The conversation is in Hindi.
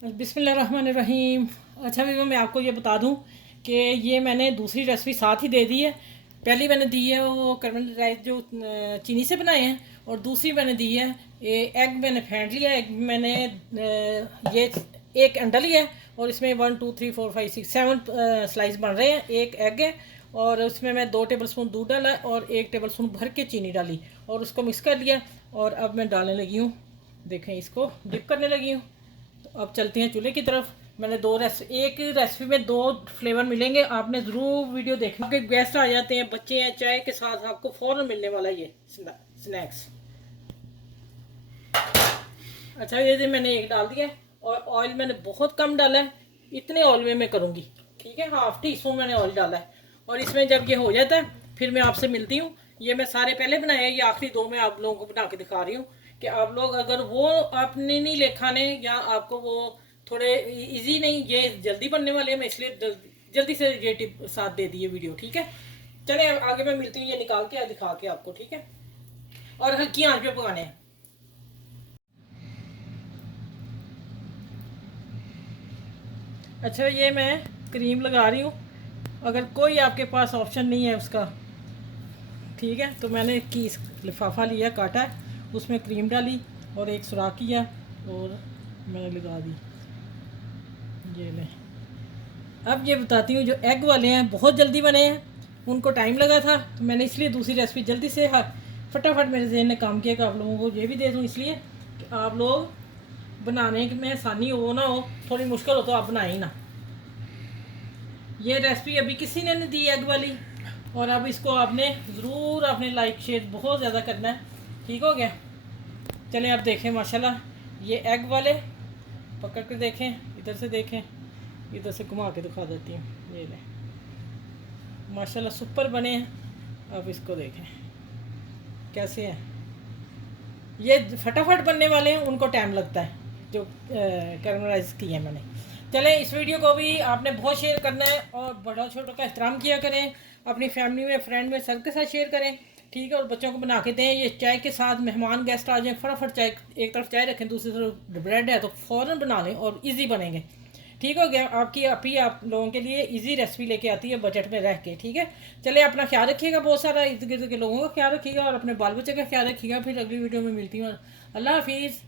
बिस्मिल्लाहिर्रहमानिर्रहीम। अच्छा भी मैं आपको ये बता दूं कि ये मैंने दूसरी रेसिपी साथ ही दे दी है। पहली मैंने दी है वो कैरमल राइस जो चीनी से बनाए हैं, और दूसरी मैंने दी है ये एग मैंने फेंट लिया। एग मैंने ये एक अंडा लिया है और इसमें 1 2 3 4 5 6 7 स्लाइस बन रहे हैं। एक एग है और उसमें मैं 2 टेबल स्पून दूध डाला और 1 टेबल स्पून भर के चीनी डाली और उसको मिक्स कर लिया। और अब मैं डालने लगी हूँ, देखें इसको डिप करने लगी हूँ। तो अब चलते हैं चूल्हे की तरफ। मैंने एक रेसिपी में 2 फ्लेवर मिलेंगे, आपने ज़रूर वीडियो देखना। आपके गेस्ट आ जाते हैं, बच्चे हैं, चाय के साथ आपको फ़ौरन मिलने वाला ये स्नैक्स। अच्छा ये मैंने एक डाल दिया और ऑयल मैंने बहुत कम डाला है। इतने ऑयल में मैं करूँगी, ठीक है। 1/2 टी स्पून मैंने ऑयल डाला है और इसमें जब ये हो जाता है फिर मैं आपसे मिलती हूँ। ये मैं सारे पहले बनाए हैं, ये आखिरी 2 मैं आप लोगों को बना के दिखा रही हूँ कि आप लोग अगर वो आपने नहीं ले खाने या आपको वो थोड़े इजी नहीं, ये जल्दी बनने वाले हैं, मैं इसलिए जल्दी से ये टिप साथ दे दी है वीडियो, ठीक है। चले आगे मैं मिलती हूँ, ये निकाल के दिखा के आपको, ठीक है। और हल्की आंच पे पकाने हैं। अच्छा ये मैं क्रीम लगा रही हूँ। अगर कोई आपके पास ऑप्शन नहीं है उसका, ठीक है, तो मैंने कीस लिफाफा लिया, काटा है, उसमें क्रीम डाली और एक सुराख किया और मैंने लगा दी। ये ले। अब ये बताती हूँ, जो एग वाले हैं बहुत जल्दी बने हैं, उनको टाइम लगा था तो मैंने इसलिए दूसरी रेसिपी जल्दी से फटाफट मेरे जहन ने काम किया कि आप लोगों को ये भी दे दूँ, इसलिए कि आप लोग बनाने में आसानी हो ना हो, थोड़ी मुश्किल हो तो आप बनाए ही ना। ये रेसिपी अभी किसी ने नहीं दी एग वाली, और अब इसको आपने ज़रूर आपने लाइक शेयर बहुत ज़्यादा करना है, ठीक हो गया। चलें अब देखें माशाल्लाह ये एग वाले पकड़ के देखें, इधर से देखें, इधर से घुमा के दिखा देती हूँ। ये लें, माशाल्लाह सुपर बने हैं। अब इसको देखें कैसे हैं। ये फटाफट बनने वाले हैं, उनको टाइम लगता है जो कैरमलाइज किए हैं मैंने। चलें इस वीडियो को भी आपने बहुत शेयर करना है और बड़ा छोटों का एहतराम किया करें, अपनी फैमिली में फ्रेंड में सबके साथ शेयर करें, ठीक है। और बच्चों को बना के दें। ये चाय के साथ मेहमान गेस्ट आ जाएं, फटाफट चाय, एक तरफ चाय रखें दूसरी तरफ ब्रेड है तो फ़ौरन बना लें और इजी बनेंगे, ठीक हो गया। आपकी अपी आप लोगों के लिए इजी रेसिपी लेके आती है बजट में रह के, ठीक है। चलिए अपना ख्याल रखिएगा, बहुत सारा इर्द गिर्द के लोगों का ख्याल रखिएगा और अपने बाल बच्चे का ख्याल रखिएगा। फिर अगली वीडियो में मिलती हूँ। अल्लाह हाफिज़।